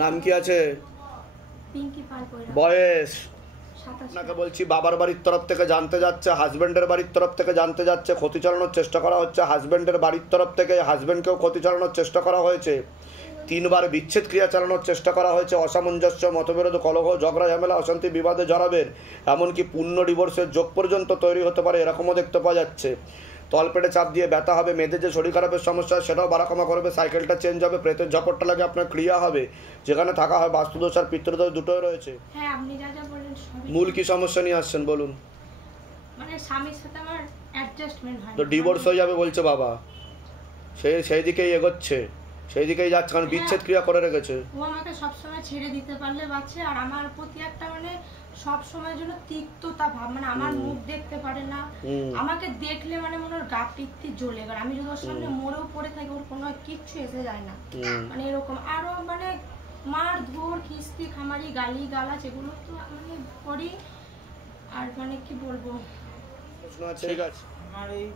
নাম কি আছে? পিঙ্কি পাল। বয়স? আপনাকে বলছি বাবার বাড়ির তরফ থেকে জানতে যাচ্ছে, হাজব্যান্ডের বাড়ির তরফ থেকে জানতে যাচ্ছে, ক্ষতি চালানোর চেষ্টা করা হচ্ছে হাজব্যান্ডের বাড়ির তরফ থেকে, হাজব্যান্ডকেও ক্ষতি চালানোর চেষ্টা করা হয়েছে, 3 বার বিচ্ছেদ ক্রিয়া চালানোর চেষ্টা করা হয়েছে, অসামঞ্জস্য, মতবিরোধ, কলহ, ঝগড়া, ঝামেলা, অশান্তি, বিবাদে জড়াবেন, এমনকি পূর্ণ ডিভোর্সের যোগ পর্যন্ত তৈরি হতে পারে, এরকমও দেখতে পাওয়া যাচ্ছে। তলপেটে চাপ দিয়ে ব্যথা হবে, মেয়েদের যে শরীর খারাপের সমস্যা সেটাও বাড়াকমা করবে, সাইকেলটা চেঞ্জ হবে, প্রেতের ঝপটটা লাগে আপনার ক্রিয়া হবে, যেখানে থাকা হয় বাস্তুদোষ আর পিতৃদোষ দুটোই রয়েছে। হ্যাঁ, আপনি যা যা বলেন সবই। মূল কি সমস্যা নিয়ে আসছেন বলুন? মানে স্বামীর সাথে আমার অ্যাডজাস্টমেন্ট হয়, তো ডিভোর্স হয়ে যাবে বলছে বাবা, সেই দিকেই এগোচ্ছে, সেই দিকেই যাচ্ছে, কারণ বিচ্ছেদ ক্রিয়া করে রেখেছে। ও আমাকে সবসময় ছেড়ে দিতে পারলে বাঁচে, আর আমার প্রতি একটা মানে সব সময়ের জন্য তিক্ততা ভাব, মানে আমার মুখ দেখতে পারে না, আমাকে দেখলে মানে মনে ওর গা পিত্তি জ্বলে, এবার আমি যদি ওর সামনে মরেও পড়ে থাকি ওর কোনো কিচ্ছু এসে যায় না, মানে এরকম। আরো মানে মার ধর, কিস্তি খামারি, গালি গালাজ এগুলো তো মানে করি, আর মানে কি বলবো। ঠিক আছে, আমার এই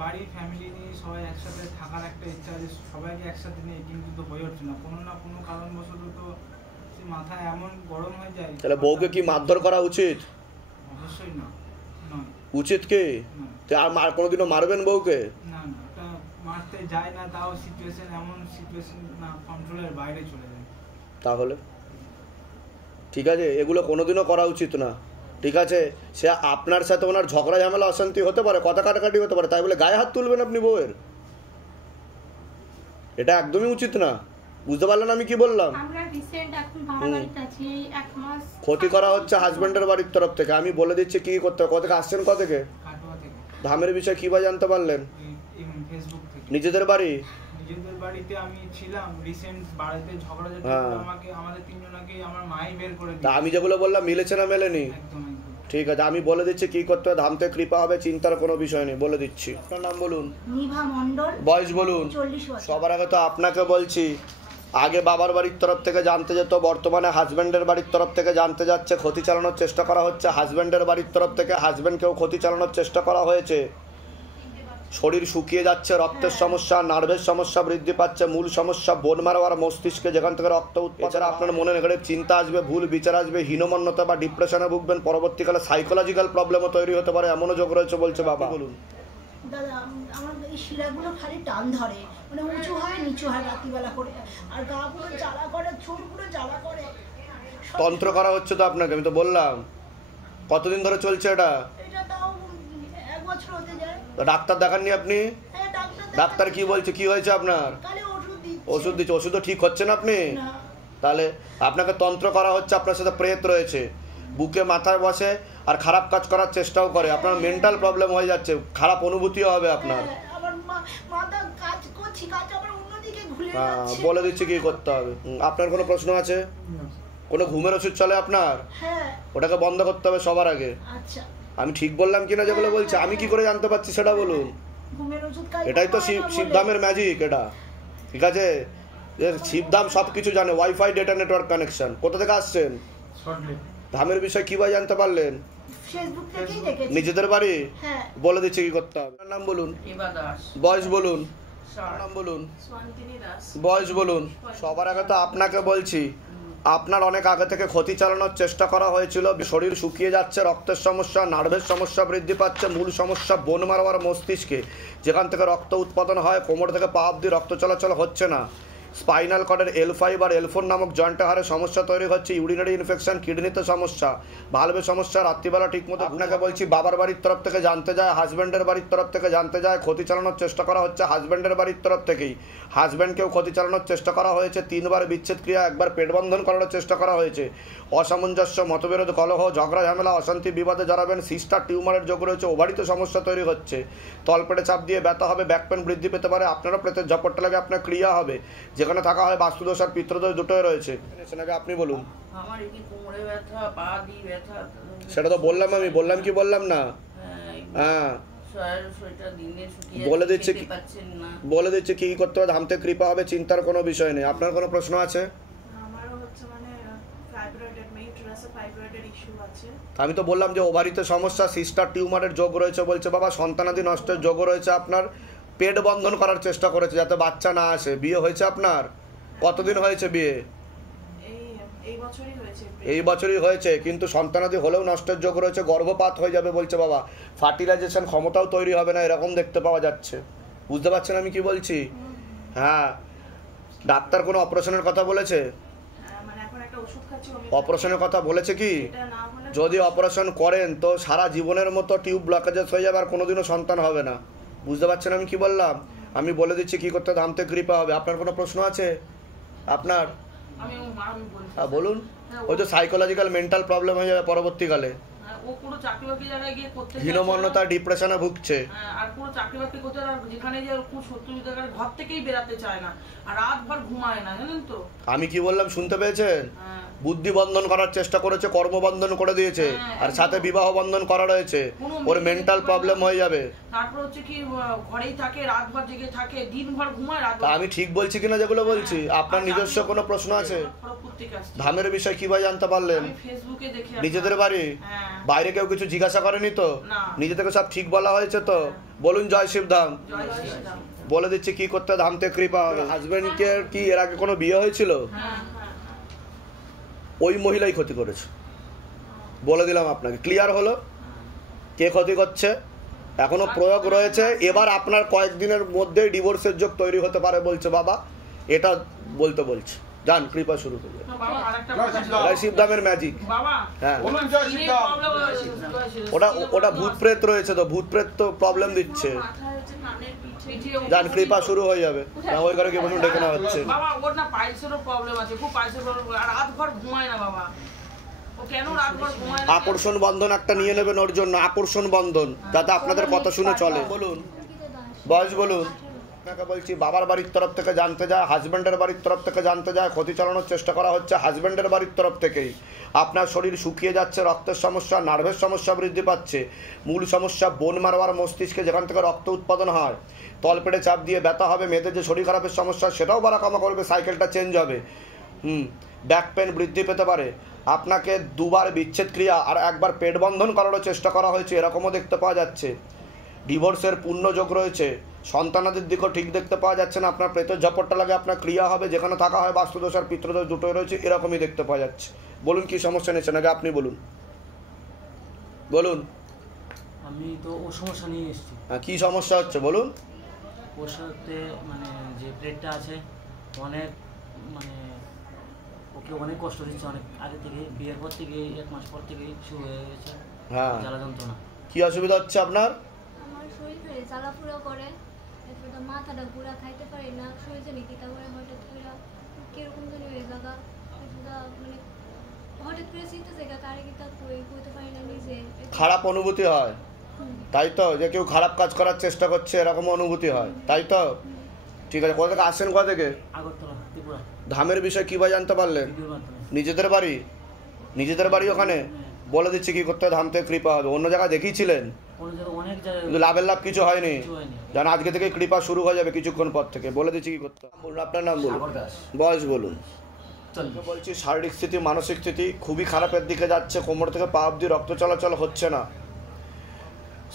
বাড়ির ফ্যামিলি নিয়ে সবাই একসাথে থাকার একটা ইচ্ছা আছে, সবাইকে একসাথে নিয়ে, কিন্তু তো হয়ে উঠছে না, কোনো না কোনো কারণবশত তো মাথায় এমন গরম হয়ে যায়। তাহলে বউকে কি মারধর করা উচিত? অবশ্যই না, নয়। উচিত কি? আর কোনোদিনও মারবেন বউকে? না না, ওটা মারতে যায় না, তাও সিচুয়েশন এমন সিচুয়েশন না কন্ট্রোলের বাইরে চলে যায়। তাহলে ঠিক আছে, এগুলো কোনোদিনও করা উচিত না। ঠিক আছে, সে আপনার সাথে ওনার ঝগড়া ঝামেলা অশান্তি হতে পারে, কথা কাটাকাটি হতে পারে, তাই বলে গায়ে হাত তুলবেন আপনি বউয়ের? এটা একদমই উচিত না। বুঝতে পারলেন আমি কি বললাম? আমরা রিসেন্ট এখন ভাড়া বাড়িতে আছি, এই 1 মাস ক্ষতি করা হচ্ছে হাজবেন্ডের বাড়ির তরফ থেকে। আমি বলে দিচ্ছি কি করতে হবে। কোথা থেকে আসছেন? কোথা থেকে? কাটোয়া থেকে। ধামের বিষয়ে কি বা জানতে পারলেন? ফেসবুক থেকে। নিজেদের বাড়ি? নিজেদের বাড়িতে আমি ছিলাম, রিসেন্ট বাড়িতে ঝগড়া যেতে আমাকে, আমাদের তিনজনকে আমার মাই বের করে দিয়েছে। তা আমি যেগুলো বললাম মিলেছে না মেলেনি? একদম একদম। ঠিক আছে, আমি বলে দিচ্ছি কি করতে হবে। ধামতে কৃপা হবে, চিন্তার কোনো বিষয় নেই, বলে দিচ্ছি। আপনার নাম বলুন। নিভা মণ্ডল। বয়স বলুন। 40 বছর। সবার আগে তো আপনাকে বলছি, আগে বাবার বাড়ির তরফ থেকে জানতে যেত, বর্তমানে হাজব্যান্ডের বাড়ির তরফ থেকে জানতে যাচ্ছে, ক্ষতি চালানোর চেষ্টা করা হচ্ছে হাজব্যান্ডের বাড়ির তরফ থেকে, হাজব্যান্ডকেও ক্ষতি চালানোর চেষ্টা করা হয়েছে, শরীর শুকিয়ে যাচ্ছে, রক্তের সমস্যা, নার্ভের সমস্যা বৃদ্ধি পাচ্ছে, মূল সমস্যা বোন মারো আর মস্তিষ্কে, যেখান থেকে রক্ত এছাড়া আপনার মনে নেগেটিভ চিন্তা আসবে, ভুল বিচার আসবে, হীনমন্যতা বা ডিপ্রেশনে ভুগবেন, পরবর্তীকালে সাইকোলজিক্যাল প্রবলেমও তৈরি হতে পারে, এমনও যোগ রয়েছে বলছে বাবা। বলুন। দাদা, আমার এই শিরাগুলো খালি টান ধরে, মানে উঁচু হয় নিচু হয় রাত্রিবেলা করে, আর গা পুরো জ্বালা করে, চুল পুরো জ্বালা করে। তন্ত্র করা হচ্ছে তো আপনাকে, আমি তো বললাম। কতদিন ধরে চলছে এটা? এটা তাও 1 বছর হতে যায়। ডাক্তার দেখাননি আপনি? হ্যাঁ, ডাক্তার কি বলছে, কি হয়েছে আপনার? কালে ওষুধ দিচ্ছে। ওষুধ দিচ্ছে, ওষুধও ঠিক হচ্ছে না আপনি? না। তাহলে আপনাকে তন্ত্র করা হচ্ছে, আপনার সাথে প্রেত রয়েছে, বুকে মাথায় বসে আর খারাপ কাজ করার চেষ্টাও করে, আপনার মেন্টাল প্রবলেম হয়ে যাচ্ছে, খারাপ অনুভূতিও হবে আপনার। আমার মাথা কাজ করছি, কাজ আবার অন্যদিকে ঘুরে যাচ্ছে। বলে দিচ্ছি কি করতে হবে। আপনার কোনো প্রশ্ন আছে? কোনো ঘুমের ওষুধ চলে আপনার? হ্যাঁ। ওটাকে বন্ধ করতে হবে সবার আগে। আচ্ছা। আমি ঠিক বললাম কিনা যেগুলো বলছি? আমি কি করে জানতে পারছি সেটা বলুন। ঘুমের ওষুধ খাই, এটাই তো শিবধামের ম্যাজিক এটা। ঠিক আছে, শিবধাম সব কিছু জানে, ওয়াইফাই ডেটা নেটওয়ার্ক কানেকশন। কোথা থেকে আসছেন? ধামের বিষয় কি ভাই জানতে পারলেন? ফেসবুক থেকেই দেখেছি। নিজেদের বাড়ি? হ্যাঁ। বলে দিচ্ছি কি করতে হবে। নাম বলুন। বয়স বলুন। নাম বলুন। বয়স বলুন। সবার আগে তো আপনাকে বলছি, আপনার অনেক আগে থেকে ক্ষতি চালানোর চেষ্টা করা হয়েছিল, শরীর শুকিয়ে যাচ্ছে, রক্তের সমস্যা, নার্ভের সমস্যা বৃদ্ধি পাচ্ছে, মূল সমস্যা বোন মারো আর মস্তিষ্কে, যেখান থেকে রক্ত উৎপাদন হয়, কোমর থেকে পা অব্দি রক্ত চলাচল হচ্ছে না, স্পাইনাল কর্ডের L5 আর L4 নামক জয়েন্টে হারে সমস্যা তৈরি হচ্ছে, ইউরিনারি ইনফেকশন, কিডনিতে সমস্যা, ভালভে সমস্যা, রাত্রিবেলা ঠিকমতো। আপনাকে বলছি বাবার বাড়ির তরফ থেকে জানতে যায়, হাজব্যান্ডের বাড়ির তরফ থেকে জানতে যায়, ক্ষতি চালানোর চেষ্টা করা হচ্ছে হাজব্যান্ডের বাড়ির তরফ থেকেই, হাজব্যান্ডকেও ক্ষতি চালানোর চেষ্টা করা হয়েছে, 3 বার বিচ্ছেদ ক্রিয়া, 1 বার পেট বন্ধন করানোর চেষ্টা করা হয়েছে, অসামঞ্জস্য, মতবিরোধ, কলহ, ঝগড়া, ঝামেলা, অশান্তি, বিবাদে জড়াবেন, সিস্টার টিউমারের যোগ রয়েছে, ওভারিতে সমস্যা তৈরি হচ্ছে, তলপেটে চাপ দিয়ে ব্যথা হবে, ব্যাক পেন বৃদ্ধি পেতে পারে, আপনারও প্রেতের ঝপটটা লাগে, আপনার ক্রিয়া হবে, যেখানে থাকা হয় বাস্তুদোষ আর পিতৃদোষ দুটোই রয়েছে। আপনি বলুন। আমার এই কোমরে ব্যথা, পা দিয়ে ব্যথা। সেটা তো বললাম, আমি বললাম কি বললাম না? হ্যাঁ, বলে দিচ্ছি বলে দিচ্ছি কি করতে হবে। ধামতে কৃপা হবে, চিন্তার কোনো বিষয় নেই। আপনার কোনো প্রশ্ন আছে? আমি তো বললাম যে ওভারিতে সমস্যা, সিস্টার টিউমারের যোগ রয়েছে বলছে বাবা, সন্তানাদি নষ্টের যোগ রয়েছে, আপনার পেট বন্ধন করার চেষ্টা করেছে যাতে বাচ্চা না আসে। বিয়ে হয়েছে আপনার? কতদিন হয়েছে বিয়ে? এই বছরই হয়েছে, কিন্তু সন্তানাদি হলেও নষ্টের যোগ রয়েছে, গর্ভপাত হয়ে যাবে বলছে বাবা, ফার্টিলাইজেশন ক্ষমতাও তৈরি হবে না এরকম দেখতে পাওয়া যাচ্ছে। বুঝতে পারছেন আমি কি বলছি? হ্যাঁ। ডাক্তার কোনো অপারেশনের কথা বলেছে? অপারেশনের কথা বলেছে কি? যদি অপারেশন করেন তো সারা জীবনের মতো টিউব ব্লকেজেস হয়ে যাবে, আর কোনোদিনও সন্তান হবে না। বুঝতে পারছেন আমি কি বললাম? আমি বলে দিচ্ছি কি করতে ধামতে কৃপা হবে। আপনার কোনো প্রশ্ন আছে? আপনার? হ্যাঁ বলুন। ওই তো সাইকোলজিক্যাল মেন্টাল প্রবলেম হয়ে যাবে পরবর্তীকালে, ও পুরো চাকরি বাকরি জায়গায় গিয়ে করতে হীনমন্যতা ডিপ্রেশনে ভুগছে, আর পুরো চাকরি বাকরি করতে, আর যেখানে যে খুব শত্রু জায়গায় ঘর থেকেই বেরাতে চায় না, আর রাত ভর ঘুমায় না, জানেন তো? আমি কি বললাম শুনতে পেয়েছেন? বুদ্ধি বন্ধন করার চেষ্টা করেছে, কর্মবন্ধন করে দিয়েছে, আর সাথে বিবাহ বন্ধন করা রয়েছে, ওর মেন্টাল প্রবলেম হয়ে যাবে। তারপর হচ্ছে কি ঘরেই থাকে, রাত ভর জেগে থাকে, দিন ভর ঘুমায়, রাত ভর। আমি ঠিক বলছি কিনা যেগুলো বলছি? আপনার নিজস্ব কোনো প্রশ্ন আছে? ধামের বিষয় কিভাবে জানতে পারলেন? ফেসবুকে দেখে। নিজেদের বাড়ি? বাইরে কেউ কিছু জিজ্ঞাসা করেনি তো? নিজে থেকে সব ঠিক বলা হয়েছে তো? বলুন জয় শিবধাম। বলে দিচ্ছি কি করতে ধামতে কৃপা হবে। হাজবেন্ডকে কি এর আগে কোনো বিয়ে হয়েছিল? ওই মহিলাই ক্ষতি করেছে, বলে দিলাম আপনাকে। ক্লিয়ার হলো কে ক্ষতি করছে? এখনো প্রয়োগ রয়েছে। এবার আপনার কয়েকদিনের মধ্যেই ডিভোর্সের যোগ তৈরি হতে পারে বলছে বাবা, এটা বলতে বলছে। যান কৃপা শুরু করবে। জয় শিবধামের ম্যাজিক। হ্যাঁ ওটা ভূত প্রেত রয়েছে তো, ভূত প্রেত তো প্রবলেম দিচ্ছে। যান কৃপা শুরু হয়ে যাবে। ওই ঘরে কি বলুন ডেকে নেওয়া হচ্ছে। বাবা ওর না পাইলসেরও প্রবলেম আছে, খুব পাইলসের প্রবলেম, আর রাত ভর ঘুমায় না বাবা। ও কেন রাত ভর ঘুমায় না? আকর্ষণ বন্ধন একটা নিয়ে নেবেন ওর জন্য, আকর্ষণ বন্ধন, যাতে আপনাদের কথা শুনে চলে। বলুন বয়স বলুন। আপনাকে বলছি বাবার বাড়ির তরফ থেকে জানতে যায়, হাজব্যান্ডের বাড়ির তরফ থেকে জানতে যায়, ক্ষতি চালানোর চেষ্টা করা হচ্ছে হাজব্যান্ডের বাড়ির তরফ থেকেই। আপনার শরীর শুকিয়ে যাচ্ছে, রক্তের সমস্যা, নার্ভের সমস্যা বৃদ্ধি পাচ্ছে। মূল সমস্যা বোন মারবার মস্তিষ্কে, যেখান থেকে রক্ত উৎপাদন হয়। তলপেটে চাপ দিয়ে ব্যথা হবে, মেয়েদের যে শরীর খারাপের সমস্যা সেটাও বাড়া কমা করবে, সাইকেলটা চেঞ্জ হবে। ব্যাক পেন বৃদ্ধি পেতে পারে। আপনাকে দুবার বিচ্ছেদ ক্রিয়া আর একবার পেট বন্ধন করারও চেষ্টা করা হয়েছে, এরকমও দেখতে পাওয়া যাচ্ছে। ডিভোর্সের পূর্ণ যোগ রয়েছে। সন্তানাদের দিকও ঠিক দেখতে পাওয়া যাচ্ছে না। আপনার প্রেতের ঝপটটা লাগে, আপনার ক্রিয়া হবে, যেখানে থাকা হয় বাস্তুদোষ আর পিতৃদোষ দুটোই রয়েছে, এরকমই দেখতে পাওয়া যাচ্ছে। বলুন কি সমস্যা নিয়েছেন আগে আপনি বলুন। বলুন। আমি তো ও সমস্যা নিয়ে এসেছি। হ্যাঁ কী সমস্যা হচ্ছে বলুন। ওর সাথে মানে যে প্লেটটা আছে অনেক মানে ওকে অনেক কষ্ট দিচ্ছে, অনেক আগে থেকে, বিয়ের পর থেকে 1 মাস পর থেকেই শুরু হয়ে গেছে। হ্যাঁ জ্বালা যন্ত্রণা। কী অসুবিধা হচ্ছে আপনার? আমার শরীর ফেলে জ্বালা পুরো করে, এরপর মাথাটা পুরা খাইতে পারি না, শরীর জানি কিতা করে হঠাৎ করে কিরকম জানি হয়ে জায়গা, মানে হঠাৎ করে চিন্তা জায়গা কারে কিতা কইতে পারি না নিজে। খারাপ অনুভূতি হয় তাই তো, যে কেউ খারাপ কাজ করার চেষ্টা করছে এরকম অনুভূতি হয় তাই তো? ঠিক আছে, কোথা থেকে আসছেন? কোথা থেকে? আগরতলা, ত্রিপুরা। ধামের বিষয় কীভাবে জানতে পারলেন? নিজেদের বাড়ি? নিজেদের বাড়ি ওখানে? বলে দিচ্ছি কি করতে ধাম থেকে কৃপা হবে। অন্য জায়গায় দেখিয়েছিলেন কিন্তু লাভের লাভ কিছু হয়নি, জান আজকে থেকে কৃপা শুরু হয়ে যাবে কিছুক্ষণ পর থেকে। বলে দিচ্ছি কি করতে। বলুন আপনার নাম বলুন, বয়স বলুন। বলছি শারীরিক স্থিতি, মানসিক স্থিতি খুবই খারাপের দিকে যাচ্ছে। কোমর থেকে পা অব্দি রক্ত চলাচল হচ্ছে না।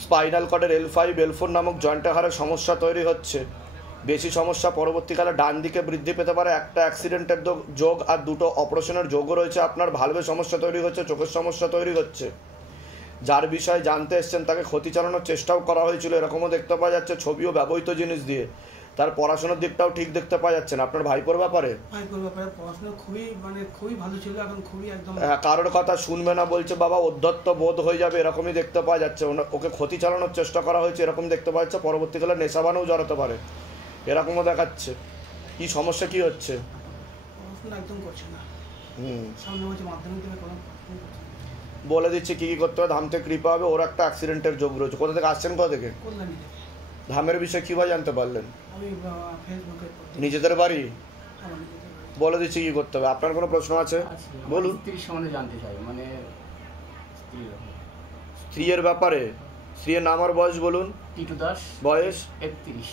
স্পাইনাল কর্ডের L5 L4 নামক জয়েন্টের হারে সমস্যা তৈরি হচ্ছে। বেশি সমস্যা পরবর্তীকালে ডান দিকে বৃদ্ধি পেতে পারে। একটা অ্যাক্সিডেন্টের যোগ আর 2টো অপারেশনের যোগও রয়েছে। আপনার ভালভে সমস্যা তৈরি হচ্ছে, চোখের সমস্যা তৈরি হচ্ছে। যার বিষয়ে জানতে এসছেন তাকে ক্ষতি চালানোর চেষ্টাও করা হয়েছিল, এরকমও দেখতে পাওয়া যাচ্ছে, ছবিও ব্যবহৃত জিনিস দিয়ে। তার পড়াশোনার দিকটাও ঠিক দেখতে পাওয়া যাচ্ছে না। আপনার ভাইপোর ব্যাপারে পড়াশোনা খুবই ভালো ছিল, এখন খুবই একদম কারোর কথা শুনবে না বলছে বাবা, অধ্যত্ত বোধ হয়ে যাবে, এরকমই দেখতে পাওয়া যাচ্ছে। ওকে ক্ষতি চালানোর চেষ্টা করা হয়েছে, এরকম দেখতে পাওয়া যাচ্ছে। পরবর্তীকালে নেশাবানেও জড়াতে পারে, এরকমও দেখাচ্ছে। কি সমস্যা কি হচ্ছে? পড়াশোনা একদম করছে না। সামনে বলছে মাধ্যমিক দেবে, কোনো বলে দিচ্ছি কি কি করতে হবে। ধাম থেকে কৃপা হবে। ওর একটা অ্যাক্সিডেন্টের যোগ রয়েছে। কোথা থেকে আসছেন? কোথা থেকে? ধামের বিষয়ে কীভাবে জানতে পারলেন? নিজেদের বাড়ি? বলে দিচ্ছি কি করতে হবে। আপনার কোনো প্রশ্ন আছে বলুন। স্ত্রীর সম্বন্ধে জানতে চাই, মানে স্ত্রীর ব্যাপারে। স্ত্রীর নাম আর বয়স বলুন। টিটু দাস, বয়স 31।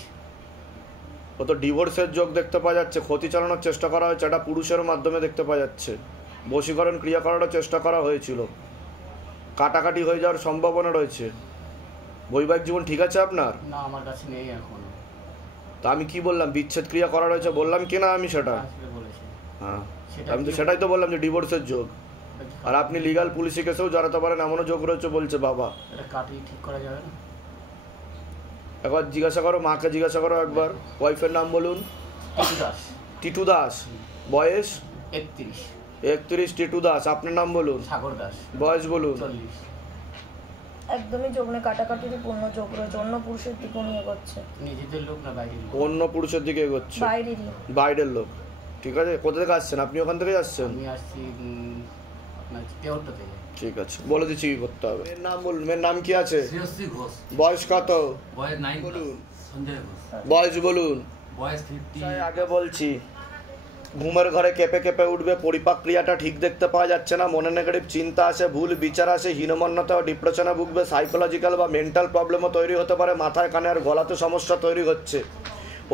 ও তো ডিভোর্সের যোগ দেখতে পাওয়া যাচ্ছে। ক্ষতি চালানোর চেষ্টা করা হয়েছে, এটা পুরুষের মাধ্যমে দেখতে পাওয়া যাচ্ছে। বশীকরণ ক্রিয়া করারও চেষ্টা করা হয়েছিল, কাটাকাটি হয়ে যাওয়ার সম্ভাবনা রয়েছে। বৈবাহিক জীবন ঠিক আছে আপনার? না, আমার কাছে নেই এখন। তা আমি কি বললাম? বিচ্ছেদ ক্রিয়া করা রয়েছে বললাম কি না আমি সেটা? বলেছি। হ্যাঁ আমি তো সেটাই তো বললাম যে ডিভোর্সের যোগ, আর আপনি লিগাল পুলিশি কেসেও জড়াতে পারেন এমনও যোগ রয়েছে বলছে বাবা। এটা কাটিয়ে ঠিক করা যাবে না? একবার জিজ্ঞাসা করো, মাকে জিজ্ঞাসা করো একবার। ওয়াইফের নাম বলুন। টিটু দাস। টিটু দাস, বয়স 31। 31 টিটু দাস। আপনার নাম বলুন। সাগর দাস। বয়স বলুন। 40। একদমই যৌনে কাটাকাটির পূর্ণ যোগ রয়েছে, অন্য পুরুষের দিকে উনি এগোচ্ছে। নিজেদের লোক না বাইরের লোক? অন্য পুরুষের দিকে এগোচ্ছে। বাইরেরই। বাইরের লোক, ঠিক আছে। কোথা থেকে আসছেন আপনি? ওখান থেকে আসছেন? আমি আসছি আপনার তেওরটা থেকে। ঠিক আছে, বলে দিচ্ছি কি করতে হবে। মেয়ের নাম বলুন। মেয়ের নাম কি আছে? শ্রেয়শ্রী ঘোষ। বয়স কত? বয়স 9 বলুন। সঞ্জয় ঘোষ। বয়স বলুন। বয়স 50। আগে বলছি, ঘুমের ঘরে কেঁপে কেঁপে উঠবে, পরিপাক ক্রিয়াটা ঠিক দেখতে পাওয়া যাচ্ছে না, মনে নেগেটিভ চিন্তা আসে, ভুল বিচার আসে, হীনমন্যতা ও ডিপ্রেশনে ভুগবে, সাইকোলজিক্যাল বা মেন্টাল প্রবলেমও তৈরি হতে পারে, মাথায় কানে আর গলাতে সমস্যা তৈরি হচ্ছে,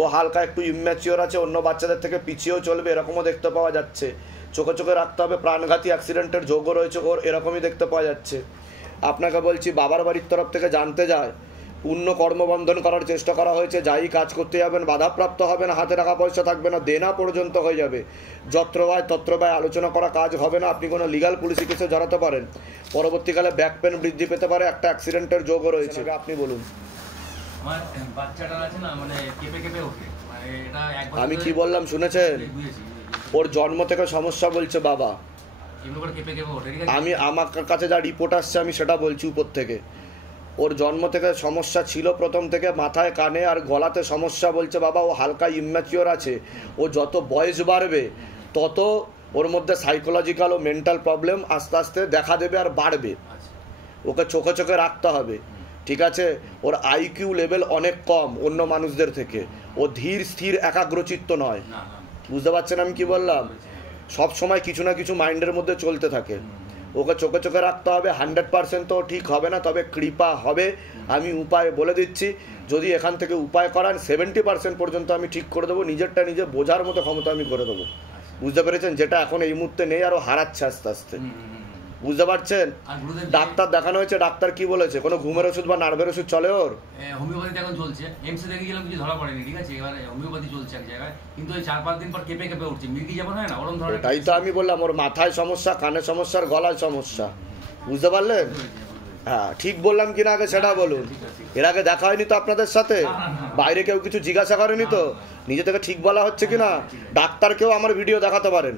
ও হালকা একটু ইম্যাচিওর আছে, অন্য বাচ্চাদের থেকে পিছিয়েও চলবে এরকমও দেখতে পাওয়া যাচ্ছে, চোখে চোখে রাখতে হবে, প্রাণঘাতী অ্যাক্সিডেন্টের যোগও রয়েছে ওর, এরকমই দেখতে পাওয়া যাচ্ছে। আপনাকে বলছি, বাবার বাড়ির তরফ থেকে জানতে যায় পূর্ণ কর্মবন্ধন করার চেষ্টা করা হয়েছে, যাই কাজ করতে যাবেন বাধাপ্রাপ্ত হবেন, হাতে টাকা পয়সা থাকবে না, দেনা পর্যন্ত হয়ে যাবে, যত্র ব্যয় তত্র ব্যয়, আলোচনা করা কাজ হবে না, আপনি কোনো লিগাল পুলিশি কেসে জড়াতে পারেন, পরবর্তীকালে ব্যাক পেন বৃদ্ধি পেতে পারে, একটা অ্যাক্সিডেন্টের যোগও রয়েছে। আপনি বলুন। আমার বাচ্চাটা আছে না, মানে কেঁপে কেঁপে ওঠে, মানে এটা এক বছর। আমি কি বললাম শুনেছেন? ওর জন্ম থেকে সমস্যা বলছে বাবা। এমনি করে কেঁপে কেঁপে ওঠে, ঠিক আছে। আমি আমার কাছে যা রিপোর্ট আসছে আমি সেটা বলছি উপর থেকে। ওর জন্ম থেকে সমস্যা ছিল, প্রথম থেকে মাথায় কানে আর গলাতে সমস্যা বলছে বাবা। ও হালকা ইম্যাচিওর আছে, ও যত বয়স বাড়বে তত ওর মধ্যে সাইকোলজিক্যাল ও মেন্টাল প্রবলেম আস্তে আস্তে দেখা দেবে আর বাড়বে, ওকে চোখে চোখে রাখতে হবে, ঠিক আছে। ওর আইকিউ লেভেল অনেক কম অন্য মানুষদের থেকে, ও ধীর স্থির একাগ্রচিত্ত নয়, বুঝতে পারছেন আমি কি বললাম? সব সময় কিছু না কিছু মাইন্ডের মধ্যে চলতে থাকে, ওকে চোখে চোখে রাখতে হবে। 100% তো ঠিক হবে না, তবে কৃপা হবে। আমি উপায় বলে দিচ্ছি, যদি এখান থেকে উপায় করান 70% পর্যন্ত আমি ঠিক করে দেবো, নিজেরটা নিজে বোঝার মতো ক্ষমতা আমি করে দেবো, বুঝতে পেরেছেন? যেটা এখন এই মুহূর্তে নেই, আরও হারাচ্ছে আস্তে আস্তে, বুঝতে পারছেন? ডাক্তার দেখানো হয়েছে, ডাক্তার কি বলেছে? কোনো ঘুমের ওষুধ বা নার্ভের ওষুধ চলে ওর? হোমিওপ্যাথি এখন চলছে, এমসে দেখে গেলাম কিছু ধরা পড়েনি, ঠিক আছে। এবার হোমিওপ্যাথি চলছে এক জায়গায়, কিন্তু ওই 4-5 দিন পর কেঁপে কেঁপে উঠছে, মির্গি যেমন হয় না ওরকম ধরনের। তাই তো আমি বললাম, ওর মাথায় সমস্যা, কানে সমস্যা, আর গলায় সমস্যা, বুঝতে পারলেন? হ্যাঁ, ঠিক বললাম কিনা আগে সেটা বলুন। এর আগে দেখা হয়নি তো আপনাদের সাথে? বাইরে কেউ কিছু জিজ্ঞাসা করেনি তো? নিজে থেকে ঠিক বলা হচ্ছে কিনা? ডাক্তারকেও আমার ভিডিও দেখাতে পারেন,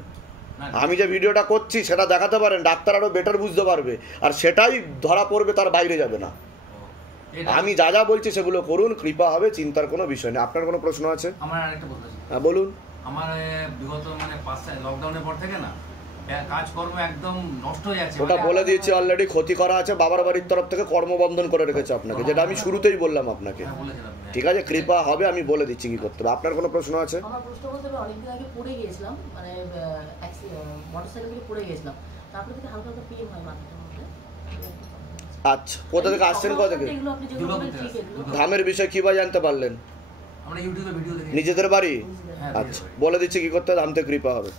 আমি যে ভিডিওটা করছি সেটা দেখাতে পারেন, ডাক্তার আরো বেটার বুঝতে পারবে, আর সেটাই ধরা পড়বে, তার বাইরে যাবে না। আমি যা যা বলছি সেগুলো করুন, কৃপা হবে, চিন্তার কোনো বিষয় নেই। আপনার কোনো প্রশ্ন আছে? আমার আরেকটা প্রশ্ন আছে। হ্যাঁ বলুন। আমার বিগত মানে 5 লকডাউনের পর থেকে না কাজকর্ম একদম নষ্ট হয়ে যাচ্ছে। ওটা বলে দিয়েছি অলরেডি, ক্ষতি করা আছে, বাবার বাড়ির তরফ থেকে কর্মবন্ধন করে রেখেছে আপনাকে, যেটা আমি শুরুতেই বললাম আপনাকে, ঠিক আছে। কৃপা হবে, আমি বলে দিচ্ছি কি করতে হবে। আপনার কোনো প্রশ্ন আছে? আমার প্রশ্ন বলতে আমি অনেকদিন আগে পড়ে গিয়েছিলাম, মানে মোটরসাইকেল থেকে পড়ে গিয়েছিলাম, তারপরে থেকে হালকা হালকা পেন হয় মাথাটার মধ্যে। আচ্ছা, কোথা থেকে আসছেন? কোথা থেকে? ধামের বিষয় কি বা জানতে পারলেন? আমরা ইউটিউবে ভিডিও দেখি। নিজেদের বাড়ি? আচ্ছা, বলে দিচ্ছি কি করতে হবে, ধাম থেকে কৃপা হবে।